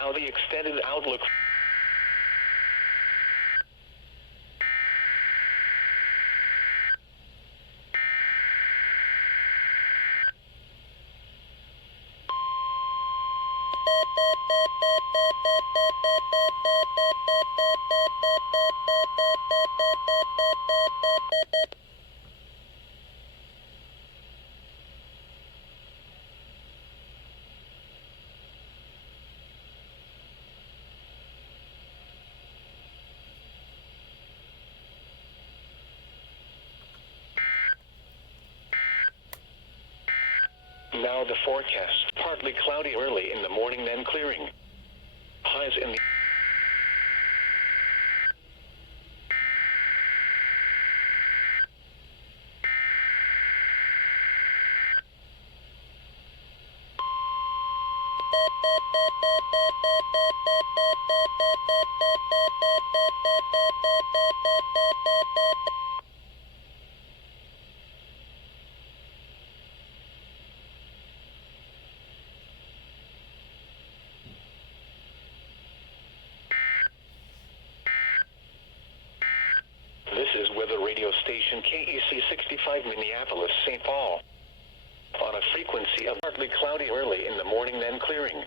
Now the extended outlook. Now the forecast. Partly cloudy early in the morning, then clearing. Highs in the... This is weather radio station KEC65 Minneapolis, St. Paul. On a frequency of partly cloudy early in the morning, then clearing.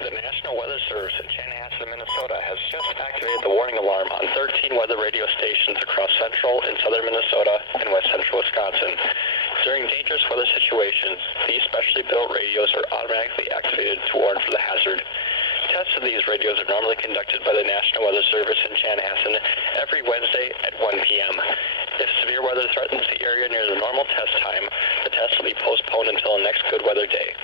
The National Weather Service in Chanhassen, Minnesota has just activated the warning alarm on 13 weather radio stations across central and southern Minnesota and west central Wisconsin. During dangerous weather situations, these specially built radios are automatically activated to warn for the hazard. Tests of these radios are normally conducted by the National Weather Service in Chanhassen every Wednesday at 1 p.m. If severe weather threatens the area near the normal test time, the test will be postponed until the next good weather day.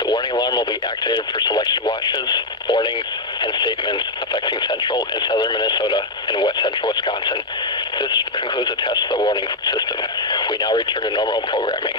The warning alarm will be activated for selected watches, warnings, and statements affecting central and southern Minnesota and west central Wisconsin. This concludes the test of the warning system. We now return to normal programming.